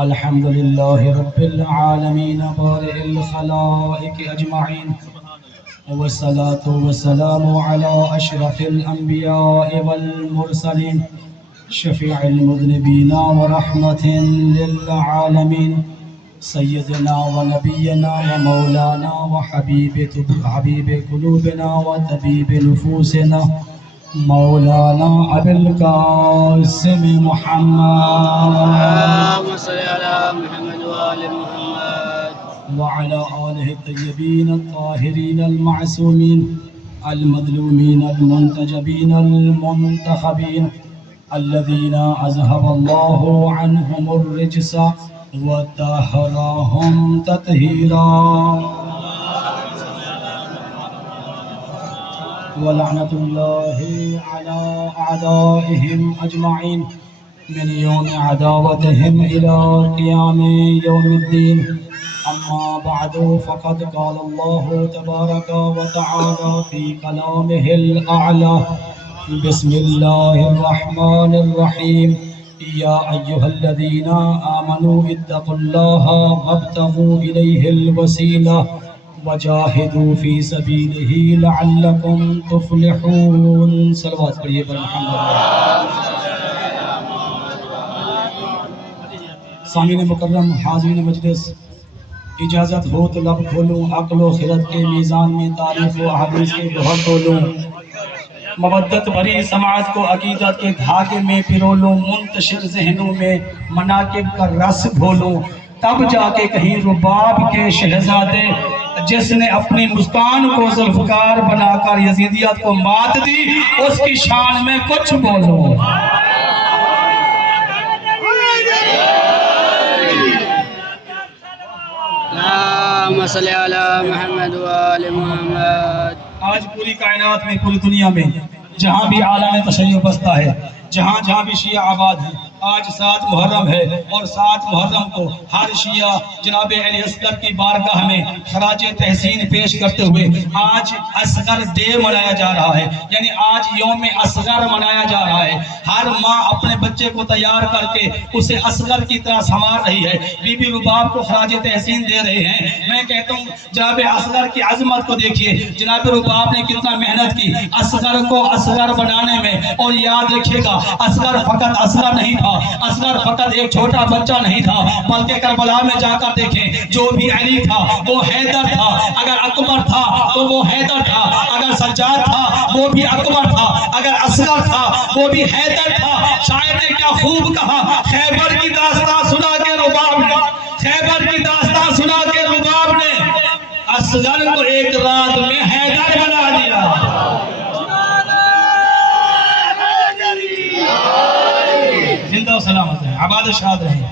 الحمد لله رب العالمين بارئ الخلائق أجمعين، والصلاة والسلام على أشرف الأنبياء والمرسلين، شفيع المذنبين ورحمة للعالمين، سيدنا ونبينا ومولانا وحبيب قلوبنا وطبيب نفوسنا، مولانا أبي القاسم محمد اللهم صل على محمد وآل محمد وعلى آله الطيبين الطاهرين المعصومين المظلومين المنتجبين المنتخبين، الذين أذهب الله عنهم الرجس وطهرهم تطهيرا، ولعنة الله على أعدائهم أجمعين من يوم عداوتهم إلى قيام يوم الدين. أما بعد، فقد قال الله تبارك وتعالى في كلامه الأعلى: بسم الله الرحمن الرحيم. يا أيها الذين آمنوا اتقوا الله وابتغوا إليه الوسيلة وجاهدوا في سبيله لعلكم تفلحون. صلوات پڑھیے پر محمد. سامعین مکرم، حاضرین مجلس، اجازت ہو تو لب کھولوں، عقل و خرد کے میزان میں تاریخ و حدیث کے گوہر تولوں، مودت بھری سماعت کو عقیدت کے دھاگے میں پرولوں، منتشر ذہنوں میں مناقب کا رس گھولوں، تب جا کے کہیں رباب کے شہزادے جس نے اپنی مسکان کو ذوالفقار بنا کر یزیدیت کو مات دی، اس کی شان میں کچھ بولوں. اللهم صل على محمد وآل محمد. آج پوری کائنات میں، پوری دنیا میں جہاں بھی عالم تشیع بستا ہے، جہاں جہاں بھی شیعہ آباد ہیں، آج 7 محرم ہے، اور 7 محرم کو ہر شیعہ جناب علی اصغر کی بارگاہ میں خراج تحسین پیش کرتے ہوئے آج اصغر ڈے منایا جا رہا ہے، یعنی آج یوم اصغر منایا جا رہا ہے. ہر ماں اپنے بچے کو تیار کر کے اسے اصغر کی طرح سنوار رہی ہے، بی بی رباب کو خراج تحسین دے رہے ہیں. میں کہتا ہوں جناب اصغر کی عظمت کو دیکھیے، جناب رباب نے کتنا محنت کی اصغر کو اصغر بنانے میں. اور یاد رکھیے گا، اصغر فقط اصغر نہیں تھا، اصغر فقط ایک چھوٹا بچہ نہیں تھا، بلکہ کربلا میں جا کر دیکھیں، جو بھی علی تھا وہ حیدر تھا، اگر اکبر تھا تو وہ حیدر تھا، اگر سجاد تھا وہ بھی اکبر تھا، اگر اصغر تھا وہ بھی حیدر تھا. شاعر نے کیا خوب کہا، خیبر کی داستان سنا کے رباب نے، خیبر کی داستان سنا کے رباب نے اصغر کو ایک رات میں حیدر بنا دیا. زندہ و سلامت رہیں، آباد و شاد رہیں،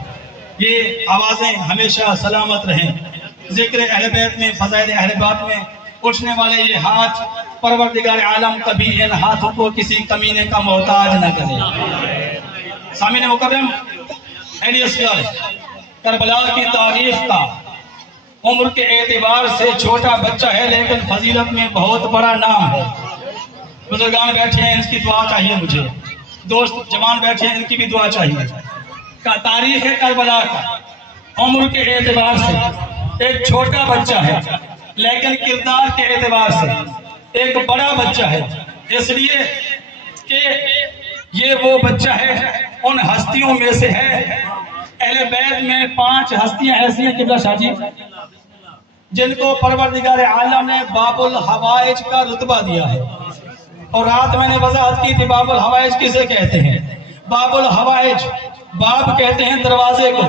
یہ آوازیں ہمیشہ سلامت رہیں. ذکر اہل بیت میں، فضائل اہل بیت میں اٹھنے والے یہ ہاتھ، پروردگار عالم کبھی ان ہاتھوں کو کسی کمینے کا محتاج نہ کرے. سامعین مکرم، علی اصغر کربلا کی تاریخ کا عمر کے اعتبار سے چھوٹا بچہ ہے، لیکن فضیلت میں بہت بڑا نام ہے. بزرگان بیٹھے ہیں، ان کی دعا چاہیے مجھے، دوست جوان بیٹھے ہیں، ان کی بھی دعا چاہیے. تاریخ کربلا کا عمر کے اعتبار سے ایک چھوٹا بچہ ہے، لیکن کردار کے اعتبار سے ایک بڑا بچہ ہے، اس لیے کہ یہ وہ بچہ ہے، ان ہستیوں میں سے ہے. اہل بیت میں 5 ہستیاں ایسی ہیں قبلہ شاہ جی، جن کو پروردگار عالم نے باب الحوائج کا رتبہ دیا ہے. اور رات میں نے وضاحت کی تھی باب الحوائج کسے کہتے ہیں. باب الحوائج، باب کہتے ہیں دروازے کو،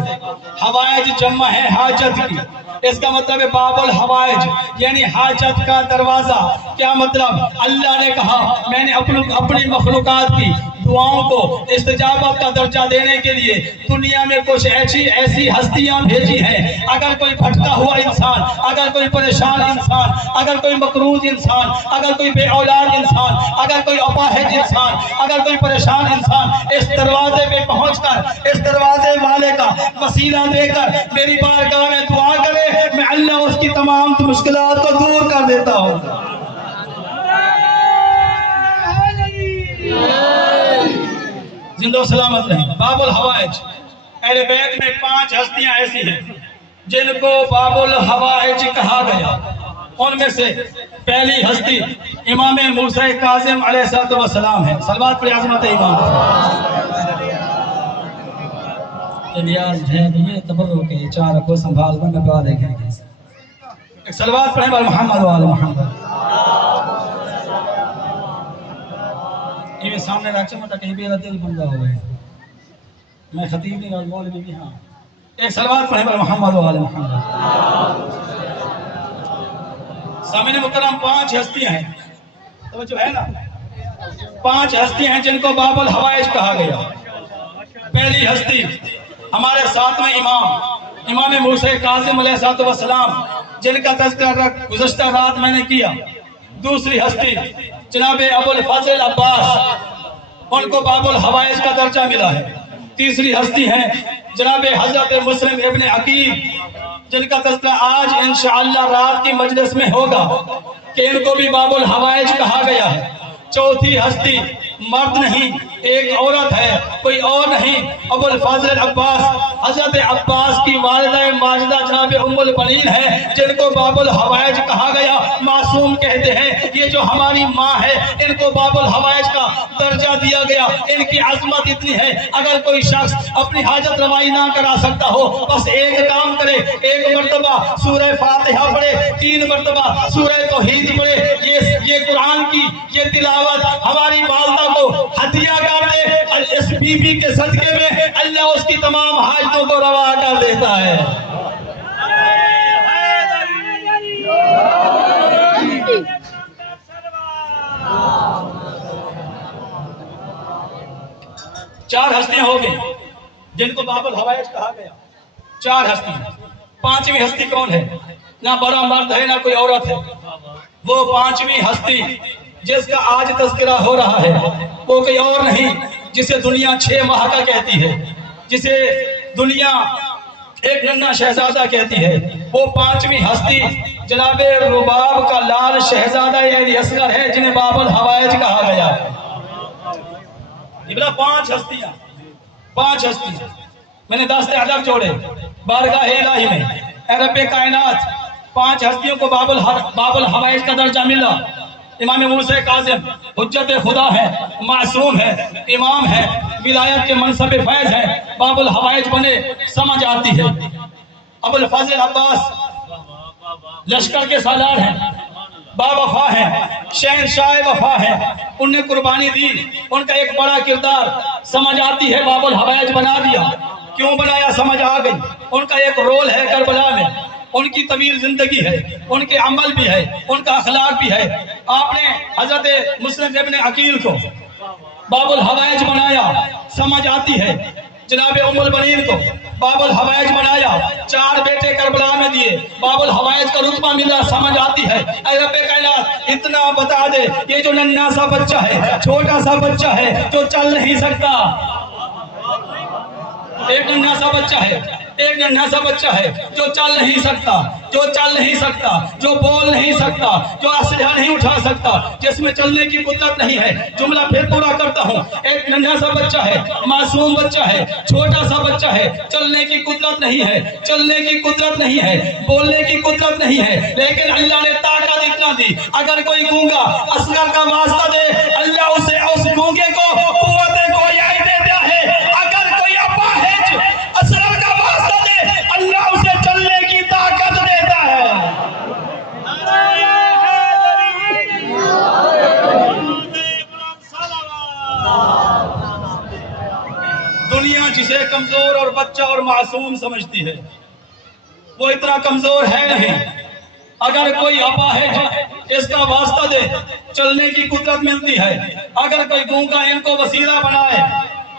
حوائج جمع ہے حاجت کی. اس کا مطلب ہے باب الحوائج یعنی حاجت کا دروازہ. کیا مطلب؟ اللہ نے کہا میں نے اپنی مخلوقات کی دعاؤں کو استجابت کا درجہ دینے کے لیے دنیا میں کچھ ایسی ہستیاں بھیجی ہیں. اگر کوئی بھٹکا ہوا انسان، اگر کوئی پریشان انسان، اگر کوئی مقروض انسان، اگر کوئی بے اولاد انسان، اگر کوئی اپاہج انسان، اگر کوئی پریشان انسان اس دروازے پہ پہنچ کر اس دروازے والے کا وسیلہ دے کر میری بارگاہ میں دعا کرے، میں اللہ اس کی تمام مشکلات کو دور کر دیتا ہوں. زندہ و سلامت رہیں. باب الحوائج اہل بیت میں 5 ہستیاں ایسی ہیں جن کو باب الحوائج کہا گیا. ان میں سے پہلی ہستی امام موسیٰ کاظم علیہ السلام ہے. صلوات پر عظمت امام. یہ نیاز ہے یہ تبرک ہے 4 کو سنبھال کر میں دعا دیکھیں گے. ایک صلوات پڑھیں بر محمد و آل محمد. یہ سامنے رکھا مطلب کہیں بھی دل بندہ ہوئے میں خطیب نہیں اور مولوی بھی. ہاں ایک صلوات پڑھیں بر محمد و آل محمد. سامنے مکرم 5 ہستیاں ہیں توجہ ہے نا. 5 ہستیاں ہیں جن کو باب الحوائج کہا گیا. پہلی ہستی ہمارے ساتھ میں امام موسیٰ کاظم علیہ السلام جن کا تذکرہ گزشتہ رات میں نے کیا. دوسری ہستی جناب ابو الفضل عباس ان کو باب الحوائج کا درجہ ملا ہے. تیسری ہستی ہے جناب حضرت مسلم ابن عقیل جن کا تذکرہ آج انشاءاللہ رات کی مجلس میں ہوگا کہ ان کو بھی باب الحوائج کہا گیا ہے. چوتھی ہستی مرد نہیں ایک عورت ہے کوئی اور نہیں ابو الفضل عباس حضرت عباس کی والدہ ماجدہ جناب ام البنین ہے جن کو باب الحوائج کہا گیا. معصوم کہتے ہیں یہ جو ہماری ماں ہے ان کو باب الحوائج کا درجہ دیا گیا. ان کی عظمت اتنی ہے اگر کوئی شخص اپنی حاجت روائی نہ کرا سکتا ہو بس ایک کام کرے, ایک مرتبہ سورہ فاتحہ پڑھے, 3 مرتبہ سورہ توحید پڑھے. یہ قرآن کی یہ تلاوت ہماری والدہ کو ہدیہ کر دے. اس بی بی کے صدقے میں اللہ اس کی تمام حاجتوں کو روا کر دیتا ہے. چار ہستیاں ہو گئی جن کو باب الحوائج کہا گیا. 4 ہستیاں. 5ویں ہستی کون ہے؟ نہ بڑا مرد ہے نہ کوئی عورت ہے. وہ 5ویں ہستی جس کا آج تذکرہ ہو رہا ہے وہ کوئی اور نہیں جسے دنیا 6 ماہ کا کہتی ہے, جسے دنیا ایک ننھا شہزادہ کہتی ہے. وہ 5ویں ہستی جناب رباب کا لال شہزادہ یعنی اصغر ہے جنہیں باب الحوائج کہا گیا ہے. یہ بلا 5 ہستیاں میں نے 10 عدد جوڑے بارگاہ الہی میں. اے رب کائنات 5 ہستیوں کو باب الحوائج کا درجہ ملا. امام موسیٰ کاظم حجت خدا ہے, معصوم ہے, امام ہے, ولایت کے منصب فیض ہے, باب الحوائج بنے سمجھ آتی ہے. ابو الفضل عباس لشکر کے سالار ہیں, با وفا ہیں, شہنشاہ وفا ہیں. انہوں نے قربانی دی, ان کا ایک بڑا کردار سمجھ آتی ہے باب الحوائج بنا دیا. کیوں بنایا سمجھ آ گئی. ان کا ایک رول ہے کربلا میں, ان کی طویل زندگی ہے, ان کے عمل بھی ہے, ان کا اخلاق بھی ہے. آپ نے حضرت مسلم ابن عقیل کو باب الحوائج بنایا سمجھ آتی ہے. جناب ام البنین کو باب الحوائج بنایا, 4 بیٹے کربلا میں دیے, باب الحوائج کا رتبہ ملا سمجھ آتی ہے. اے رب کائنات اتنا بتا دے یہ جو ننھا سا بچہ ہے, چھوٹا سا بچہ ہے جو چل نہیں سکتا, ایک ننھا سا بچہ ہے جو چل نہیں سکتا, جو بول نہیں سکتا, جو اسلحہ نہیں اٹھا سکتا, جس میں چلنے کی قدرت نہیں ہے. جملہ پھر پورا کرتا ہوں. ایک ننھا سا بچہ ہے, معصوم بچہ ہے, چھوٹا سا بچہ ہے, چلنے کی قدرت نہیں ہے, بولنے کی قدرت نہیں ہے, لیکن اللہ نے طاقت اتنا دی. اگر کوئی گونگا اصغر کا واسطہ دے اللہ اسے اس گونگے کو قوت گویائی دیتا ہے. اگر کوئی اپاہج اصغر کا واسطہ دے اللہ اسے چلنے کی طاقت دیتا ہے. دنیا جسے کمزور اور بچہ اور معصوم سمجھتی ہے وہ اتنا کمزور ہے نہیں. اگر کوئی اپاہج اس کا واسطہ دے چلنے کی قدرت ملتی ہے. اگر کوئی گونگا ان کو وسیلہ بنائے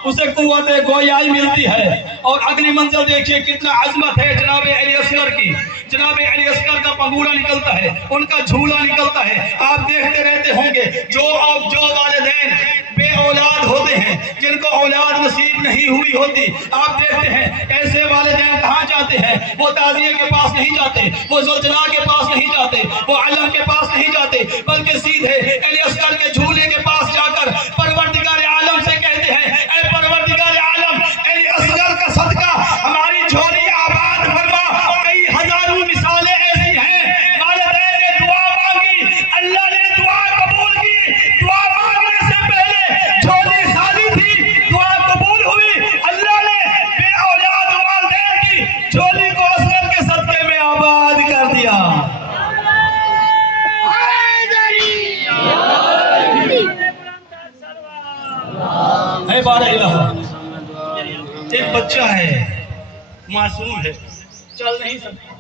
اسے قوت گویائی ملتی ہے. اور اگلی منزل دیکھیے کتنا عظمت ہے جناب علی اصغر کی. جناب علی اصغر کا پنگورا نکلتا ہے, ان کا جھولا نکلتا ہے. آپ دیکھتے رہتے ہوں گے جو والدین بے اولاد ہوتے ہیں, جن کو اولاد نصیب نہیں ہوئی ہوتی, آپ دیکھتے ہیں ایسے والدین کہاں جاتے ہیں. وہ تعزیے کے پاس نہیں جاتے, وہ زلزلہ کے پاس نہیں جاتے, وہ علم کے پاس نہیں جاتے, بلکہ سیدھے علی اصغر کے جھولے کے پاس جا کر پروردگار عالم سے کہتے ہیں اے پروردگار عالم علی اصغر کا صدقہ بچہ ہے, معصوم ہے, چل نہیں سکتا,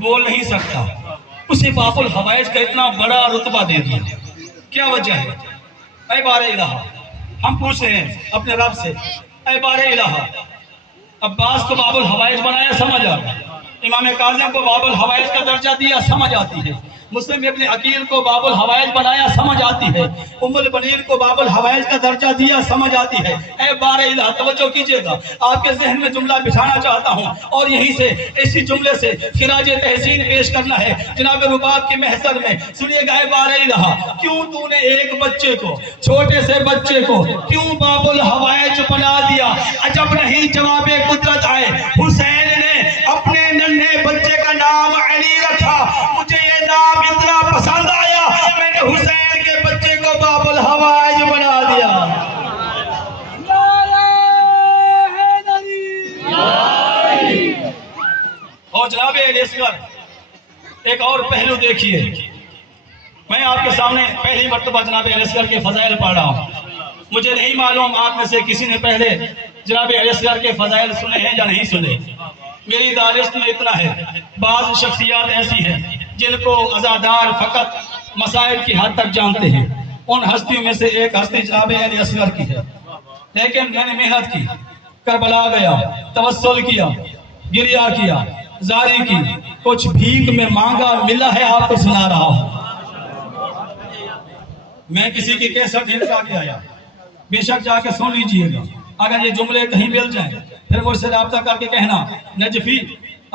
بول نہیں سکتا, اسے باب الحوائج کا اتنا بڑا رتبہ دے دیا. کیا وجہ ہے؟ اے بار الہ, ہم پوچھ رہے ہیں اپنے رب سے, اے بار الہ, عباس کو باب الحوائج بنایا, سمجھ آ گیا. امام کاظم کو باب الحوائج کا درجہ دیا, سمجھ آتی ہے. مسلم ابن عقیل کو باب الحوائج بنایا, سمجھ آتی ہے. ام البنین کو باب الحوائج کا درجہ دیا, سمجھ آتی ہے. اے بار الہ, توجہ کیجئے گا, آپ کے ذہن میں جملہ بچھانا چاہتا ہوں, اور یہیں سے اسی جملے سے خراج تحسین پیش کرنا ہے جناب رباب کے محضر میں. سنیے گا, اے بار الہ, کیوں تو نے ایک بچے کو, چھوٹے سے بچے کو کیوں باب الحوائج بنا دیا؟ عجب نہیں جواب قدرت آئے. حسین نے اپنے ننھے بچے کا نام علی رکھا. مجھے یہ نام اتنا پسند آیا, میں نے حسین کے بچے کو باب الحوائج بنا دیا. اور جناب علی اصغر, ایک اور پہلو دیکھیے. میں آپ کے سامنے پہلی مرتبہ جناب علی اصغر کے فضائل پڑھ رہا ہوں. مجھے نہیں معلوم آپ میں سے کسی نے پہلے جناب علی اصغر کے فضائل سنے ہیں یا نہیں سنے. میری دانست میں اتنا ہے, بعض شخصیات ایسی ہیں جن کو عزادار فقط مسائل کی حد تک جانتے ہیں. ان ہستیوں میں سے ایک ہستی جناب علی اصغر کی ہے. لیکن میں نے محنت کی, کربلا گیا, توسل کیا, گریہ کیا, زاری کی, کچھ بھیک میں مانگا, ملا ہے, آپ کو سنا رہا ہوں. میں کسی کی کیسٹ نہیں لگا کے آیا, بے شک جا کے سن لیجئے گا. اگر یہ جملے کہیں مل جائیں پھر مجھ سے رابطہ کر کے کہنا, نجفی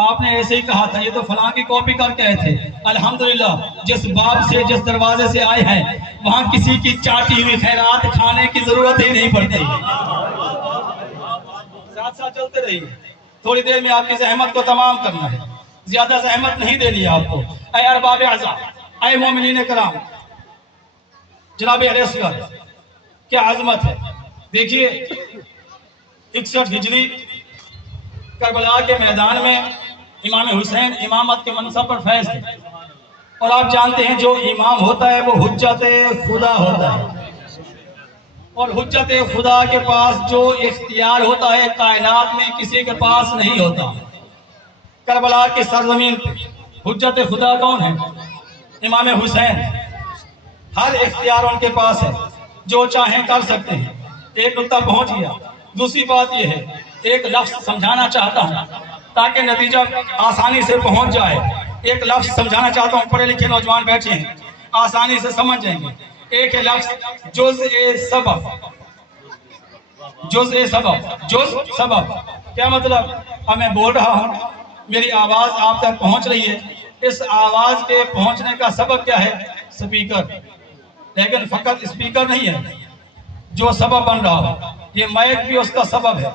آپ نے ایسے ہی کہا تھا, یہ تو فلاں کی کاپی کر کے آئے تھے. الحمدللہ جس باب سے, جس دروازے سے آئے ہیں, وہاں کسی کی چاٹی ہوئی خیرات کھانے کی ضرورت ہی نہیں پڑتی. ساتھ ساتھ چلتے رہیے, تھوڑی دیر میں آپ کی زحمت کو تمام کرنا ہے, زیادہ زحمت نہیں دینی آپ کو. اے ارباب اعزا, اے مومنین کرام, جناب علی اصغر کیا عظمت ہے. دیکھیے 61 ہجری کربلا کے میدان میں امام حسین امامت کے منصب پر فیض تھے. اور آپ جانتے ہیں جو امام ہوتا ہے وہ حجت خدا ہوتا ہے, اور حجت خدا کے پاس جو اختیار ہوتا ہے کائنات میں کسی کے پاس نہیں ہوتا. کربلا کی سرزمین پہ حجت خدا کون ہے؟ امام حسین. ہر اختیار ان کے پاس ہے, جو چاہیں کر سکتے ہیں. ایک نقطہ پہنچ گیا. دوسری بات یہ ہے, ایک لفظ سمجھانا چاہتا ہوں تاکہ نتیجہ آسانی سے پہنچ جائے. ایک لفظ سمجھانا چاہتا ہوں, پڑھے لکھے نوجوان بیٹھے ہیں, آسانی سے سمجھ جائیں گے. ایک لفظ جزء سبب. جزء سبب, جزء سبب کیا مطلب؟ اب میں بول رہا ہوں, میری آواز آپ تک پہنچ رہی ہے, اس آواز کے پہنچنے کا سبب کیا ہے؟ سپیکر. لیکن فقط سپیکر نہیں ہے جو سبب بن رہا ہے, یہ مائک بھی اس کا سبب ہے,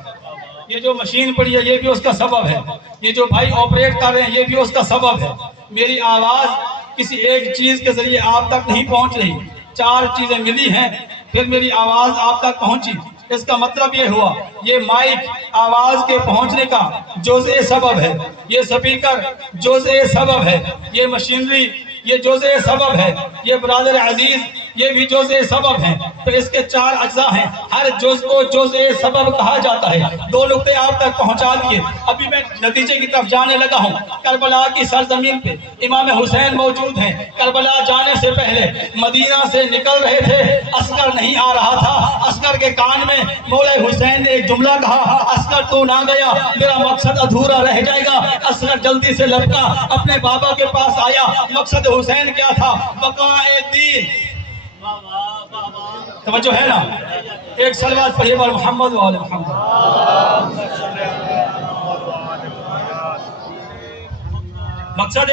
یہ جو مشین پڑی ہے یہ بھی اس کا سبب ہے, یہ جو بھائی آپریٹ کر رہے ہیں یہ بھی اس کا سبب ہے. میری آواز کسی ایک چیز کے ذریعے آپ تک نہیں پہنچ رہی, 4 چیزیں ملی ہیں پھر میری آواز آپ تک پہنچی. اس کا مطلب یہ ہوا, یہ مائک آواز کے پہنچنے کا جزء سبب ہے, یہ سپیکر جزء سبب ہے, یہ مشینری یہ جزء سبب ہے, یہ برادر عزیز یہ بھی جزء سبب ہیں. تو اس کے 4 اجزاء ہیں, ہر جزء کو جزء سبب کہا جاتا ہے. 2 نقطے آپ تک پہنچا دیے, ابھی میں نتیجے کی طرف جانے لگا ہوں. کربلا کی سرزمین پہ امام حسین موجود ہیں. کربلا جانے سے پہلے مدینہ سے نکل رہے تھے, اصغر نہیں آ رہا تھا. اصغر کے کان میں مولا حسین نے ایک جملہ کہا, اصغر تو نہ گیا میرا مقصد ادھورا رہ جائے گا. اصغر جلدی سے لپکا, اپنے بابا کے پاس آیا. مقصد حسین کیا تھا؟ بقائے دین. توجہ ہے نا؟ ایک صلوات پڑھیے بر محمد و آل محمد. مقصد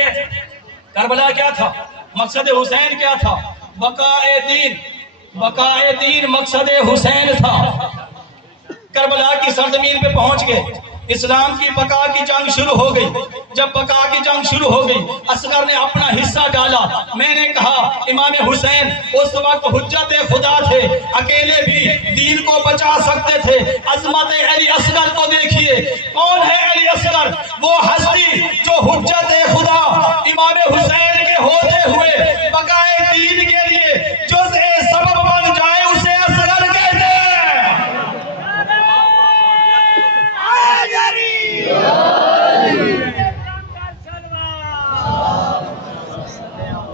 کربلا کیا تھا؟ مقصد حسین کیا تھا؟ بقائے دین. بقائے دین مقصد حسین تھا. کربلا کی سرزمین پہ پہنچ گئے, اسلام کی بقا کی جنگ شروع ہو گئی. جب بقا کی جنگ شروع ہو گئی, اصغر نے اپنا حصہ ڈالا. میں نے کہا امام حسین اس وقت حجت خدا تھے, اکیلے بھی دین کو بچا سکتے تھے. عظمت علی اصغر کو دیکھیے. کون ہے علی اصغر؟ وہ ہستی جو حجت خدا امام حسین کے ہوتے ہوئے بقائے دین کے لیے جزء سبب بن جائے, اسے اصغر کہتے ہیں.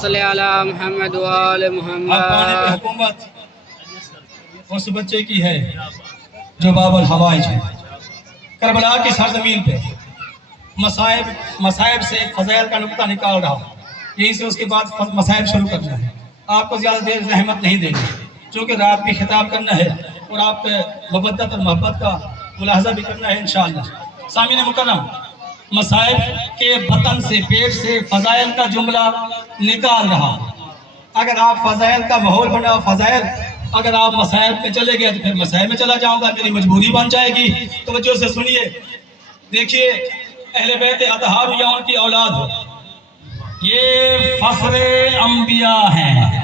صل علی محمد وآل اب پانے پہ محمد. حکومت اس بچے کی ہے جو باب الحوائج ہے. کربلا کی سرزمین پہ مصائب سے ایک فضائل کا نقطہ نکال رہا ہوں. یہیں سے اس کے بعد مصائب شروع کرنا ہے. آپ کو زیادہ دیر زحمت نہیں دینی چونکہ رات بھی خطاب کرنا ہے اور آپ کے مودت اور محبت کا ملاحظہ بھی کرنا ہے انشاءاللہ. سامعین مکرم، مصائب کے بطن سے، پیٹ سے فضائل کا جملہ نکال رہا ہوں. اگر آپ فضائل کا ماحول بنا فضائل، اگر آپ مصائب پہ چلے گئے تو پھر مصائب میں چلا جاؤں گا، میری مجبوری بن جائے گی. توجہ سے سنیے. دیکھیے، اہل بیت اطہار یا ان کی اولاد ہو، یہ فخر انبیاء ہیں.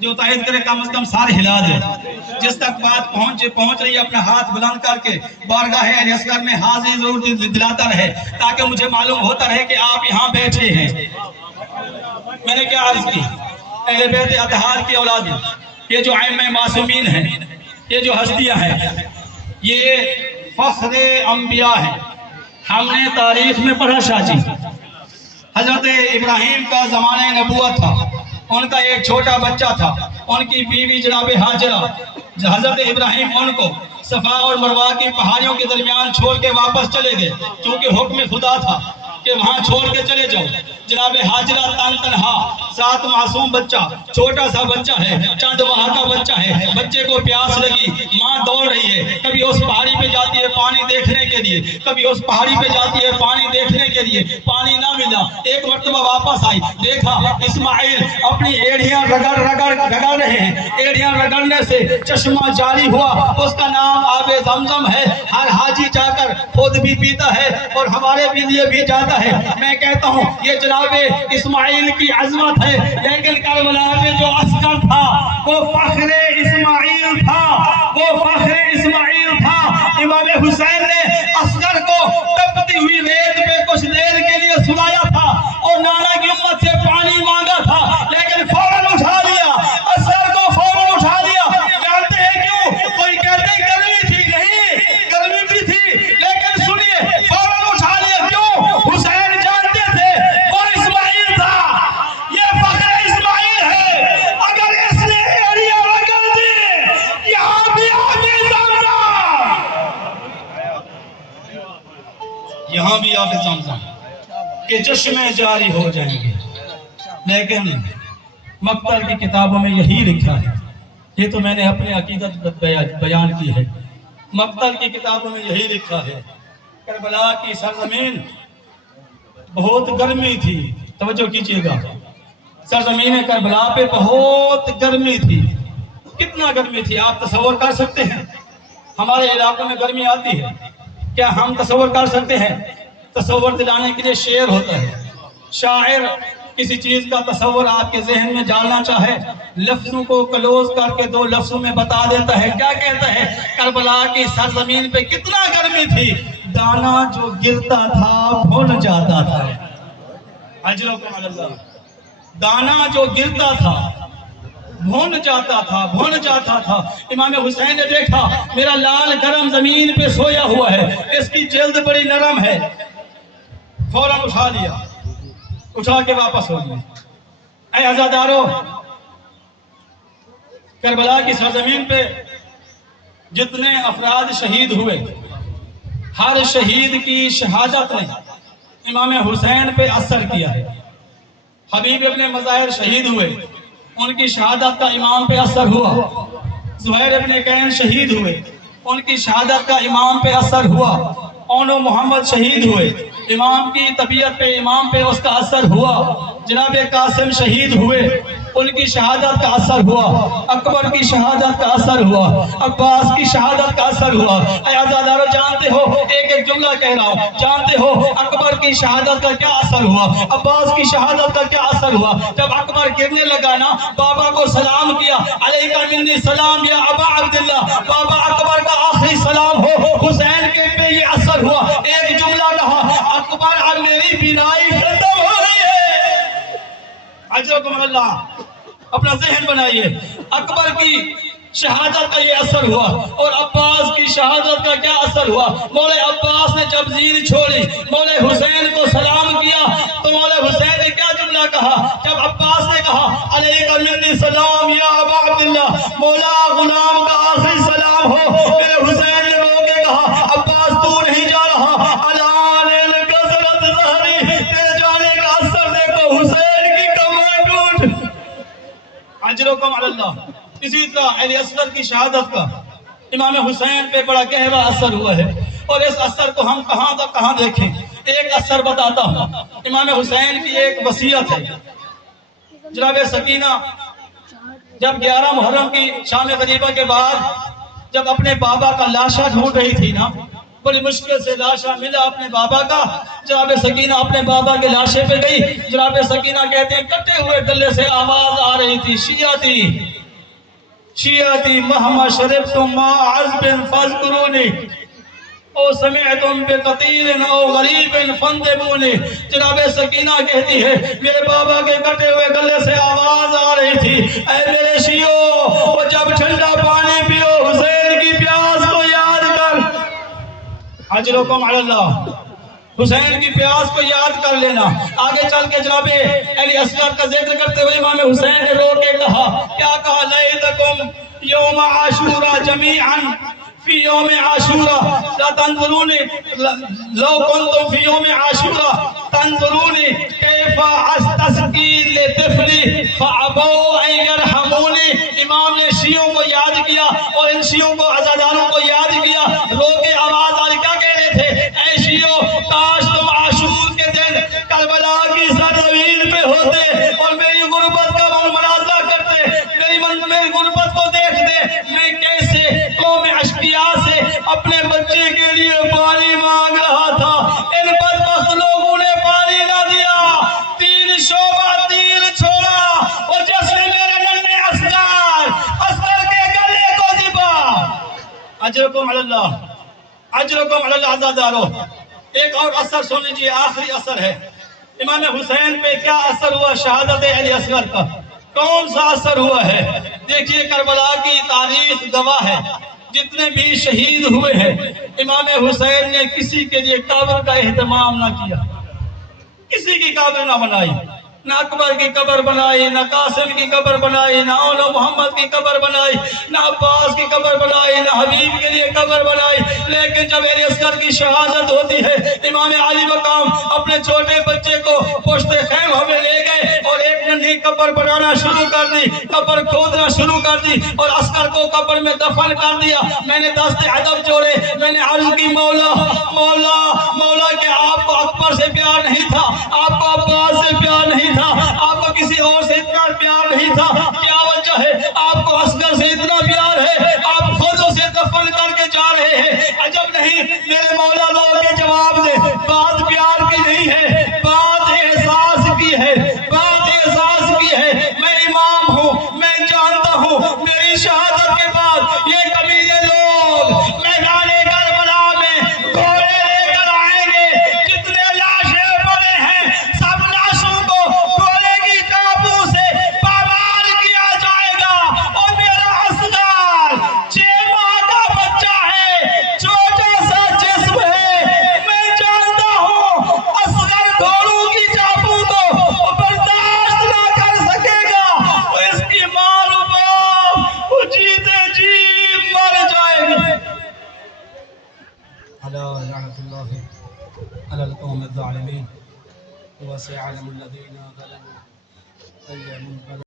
جو تائید کرے کم از کم سارے ہلا دے. جس تک بات پہنچ رہی ہے اپنا ہاتھ بلند کر کے بارگاہ اصغر میں حاضری ضرور دلاتا رہے تاکہ مجھے معلوم ہوتا رہے کہ آپ یہاں بیٹھے ہیں. میں نے کیا عرض کی؟ اہل بیت اطہار کی اولاد ہیں. یہ جو ائمہ معصومین ہیں، یہ جو ہستیاں ہیں، یہ فخر انبیاء ہیں. ہم نے تاریخ میں پڑھا شاہ جی، حضرت ابراہیم کا زمانہ نبوت تھا، ان کا ایک چھوٹا بچہ تھا، ان کی بیوی جناب ہاجرہ. حضرت ابراہیم ان کو صفا اور مروہ کی پہاڑیوں کے درمیان چھوڑ کے واپس چلے گئے کیونکہ حکم خدا تھا کہ وہاں چھوڑ کے چلے جاؤ. جناب ہاجرہ تنہا، ساتھ معصوم بچہ، چھوٹا سا بچہ ہے، چند ماہ کا بچہ ہے. بچے کو پیاس لگی، ماں دوڑ رہی ہے، کبھی اس پہاڑی پہ جاتی ہے پانی دیکھنے کے لیے، کبھی اس پہاڑی پہ جاتی ہے پانی دیکھنے کے لیے. پانی نہ ملا، ایک مرتبہ واپس آئی، دیکھا اسماعیل اپنی ایڑیاں رگڑ رہے ہیں. ایڑیاں رگڑنے سے چشمہ جاری ہوا. اس کا نام آب زمزم ہے. ہر حاجی جا کر خود بھی پیتا ہے اور ہمارے بھی لیے بھی جاتا ہے. میں کہتا ہوں یہ جناب اسماعیل کی عظمت ہے. لیکن کربلا میں جو عسکر تھا وہ فخر اسماعیل تھا، وہ فخر اسماعیل تھا. امام حسین نے عسکر کو تپتی ہوئی ریت پہ کچھ دیر کے لیے سلایا تھا اور نانا کی امت سے پانی مانگا تھا، لیکن فوراً اٹھا لیا. عسکر کو فوراً اٹھا لیا. جانتے ہیں کیوں؟ کوئی کہتے ہیں گرمی تھی، نہیں گرمی بھی تھی، لیکن سنیے فوراً اٹھا لیا. کیوں؟ حسین جانتے تھے وہ اسماعیل تھا، یہ فخر اسماعیل ہے. اگر اس نے ایڑیاں رگڑ دی، یہاں بھی آگے زمزم، یہاں بھی آگے زمزم کے چشمے جاری ہو جائیں گے. لیکن مقتل کی کتابوں میں یہی لکھا ہے. یہ تو میں نے اپنی عقیدت بیان کی ہے. مقتل کی کتابوں میں یہی لکھا ہے. کربلا کی سرزمین بہت گرمی تھی. توجہ کیجئے گا، سرزمین کربلا پہ بہت گرمی تھی. کتنا گرمی تھی آپ تصور کر سکتے ہیں؟ ہمارے علاقوں میں گرمی آتی ہے، کیا ہم تصور کر سکتے ہیں؟ تصور دلانے کے لیے شعر ہوتا ہے. شاعر کسی چیز کا تصور آپ کے ذہن میں ڈالنا چاہے، لفظوں کو کلوز کر کے دو لفظوں میں بتا دیتا ہے. کیا کہتا ہے؟ کربلا کی سرزمین پہ کتنا گرمی تھی، دانا جو گرتا تھا بھن جاتا تھا. اجرکم اللہ. دانا جو گرتا تھا بھن جاتا تھا، بھن جاتا تھا. امام حسین نے دیکھا میرا لال گرم زمین پہ سویا ہوا ہے، اس کی جلد بڑی نرم ہے. فوراً اٹھا لیا، اٹھا کے واپس ہو گئے. اے عزادارو، کربلا کی سرزمین پہ جتنے افراد شہید ہوئے، ہر شہید کی شہادت نے امام حسین پہ اثر کیا ہے. حبیب ابن مظاہر شہید ہوئے، ان کی شہادت کا امام پہ اثر ہوا. زہیر ابن کین شہید ہوئے، ان کی شہادت کا امام پہ اثر ہوا. اونو محمد شہید ہوئے، امام کی طبیعت پہ، امام پہ اس کا اثر ہوا. جناب قاسم شہید ہوئے، ان کی شہادت کا اثر ہوا. اکبر کی شہادت کا اثر ہوا، عباس کی شہادت کا اثر ہوا. اے عزادارو، جانتے ہو، ایک ایک جملہ کہہ رہا ہوں، جانتے ہو اکبر کی شہادت کا کیا اثر ہوا، عباس کی شہادت کا کیا اثر ہوا؟ جب اکبر گرنے لگا نا، بابا کو سلام کیا، علیکہ منی سلام یا ابا عبداللہ. بابا اکبر کا آخری سلام ہو. حسین کے پہ یہ اثر ہوا. ایک جملہ کہا، اکبر اب میری بینائی ختم ہو رہی ہے. اجرکم اللہ. اپنا ذہن بنائیے، اکبر کی شہادت کا یہ اثر ہوا اور عباس کی شہادت کا کیا اثر ہوا. مولا عباس نے جب زین چھوڑی، مولا حسین کو سلام کیا تو مولا حسین نے کیا جملہ کہا؟ جب اللہ. اسی طرح علی اصغر کی شہادت کا امام حسین پہ بڑا گہرا اثر ہوا ہے، اور اس اثر کو ہم کہاں تک کہاں دیکھیں. ایک اثر بتاتا ہوں. امام حسین کی ایک وصیت ہے. جناب سکینہ جب 11 محرم کی شام غریبہ کے بعد جب اپنے بابا کا لاشا ڈھونڈ رہی تھی نا، بڑی مشکل سے لاشا ملا اپنے بابا کا. جناب سکینہ اپنے بابا کے لاشے پہ گئی. جناب سکینہ کہتے ہیں کٹے ہوئے گلے سے آواز آ رہی تھی، شیعتی مہما شربتم ما عذب فاذکرونی او سمعتم بقتیل او غریب فانتبونی. جناب سکینہ کہتی ہے میرے بابا کے کٹے ہوئے گلے سے آواز آ رہی تھی، اے میرے شیعو، وہ جب ٹھنڈا پانی پیو حسین کی پیاس کو یاد کر. اجرکم علی اللہ. حسین کی پیاس کو یاد کر لینا. آگے چل کے جناب علی اصغر کا ذکر کرتے ہوئے امام حسین نے رو کے کہا، کیا کہا؟ لیتکم یوم عاشورا جمیعا فی یوم عاشورا لا تنظرونی لو کنتم فی یوم عاشورا تنظرونی کیف استسقی لطفلی فابوا ان یرحمونی. امام نے شیعوں کو یاد کیا اور ان شیعوں کو عزاداروں کو یاد کیا. رو کے آواز آ کیا کہہ رہے تھے؟ اے شیعوں، کاش تم عاشور کے دن کربلا کی سرزمین پہ ہوتے اور میری غربت کا مناظرہ کرتے، میری غربت کو دیکھتے. میں کیسے قوم اشقیاء سے اپنے بچے کے لیے پانی مانگ رہا تھا، ان بدبخت لوگوں نے پانی نہ دیا. 3 شعبہ تیر چھوڑا اور جس نے میرے ننھے اصغر کے گلے کو ذبح. اجرکم علی اللہ، اجرکم علی اللہ. عزادارو، ایک اور اثر سن لیجیے، آخری اثر ہے. امام حسین پہ کیا اثر ہوا شہادت علی اصغر کا؟ کون سا اثر ہوا ہے؟ دیکھیے کربلا کی تاریخ گواہ ہے. جتنے بھی شہید ہوئے ہیں، امام حسین نے کسی کے لیے قبر کا اہتمام نہ کیا، کسی کی قبر نہ بنائی. نہ اکبر کی قبر بنائی، نہ قاسم کی قبر بنائی، نہ اولو محمد کی قبر بنائی، نہ عباس کی قبر بنائی، نہ حبیب کے لیے قبر بنائی. لیکن جب علی اصغر کی شہادت ہوتی ہے، امام علی مقام اپنے چھوٹے بچے کو پشت خیمہ میں لے گئے اور ایک ننھی قبر بنانا شروع کر دی، قبر کھودنا شروع کر دی اور اصغر کو قبر میں دفن کر دیا. میں نے دست ادب جوڑے، میں نے عرض کی مولا مولا مولا کہ آپ کو اکبر سے پیار نہیں تھا، آپ کو عباس سے پیار نہیں تھا، آپ کو کسی اور سے اتنا پیار نہیں تھا، کیا وجہ ہے آپ کو اصغر سے اتنا پیار ہے؟ آپ خود اسے دفن کر کے جا رہے ہیں. عجب نہیں میرے مولا لوگ کے جواب دے، بات پیار کی نہیں ہے، بات احساس کی ہے، بات احساس کی ہے. میں امام ہوں، میں جانتا ہوں میری شہادت کے بعد یہ قبیلے لوگ میدان کربلا میں گھوڑے لے کر آئیں گے. جتنے لاشیں پڑے ہیں سب لاشوں کو گھوڑے کی چابو سے پامال کیا جائے گا. اور میرا اصغر 6 ماہ کا بچہ ہے، چھوٹا سا جسم ہے. میں جانتا ہوں اصغر گھوڑوں کی چابو کو برداشت نہ کر سکے گا. اس کی ماں و باپ جیتے جی مر جائے گی. علی لعنت اللہ علی القوم الظالمین وسيعلم الذين ظلموا أي منقلب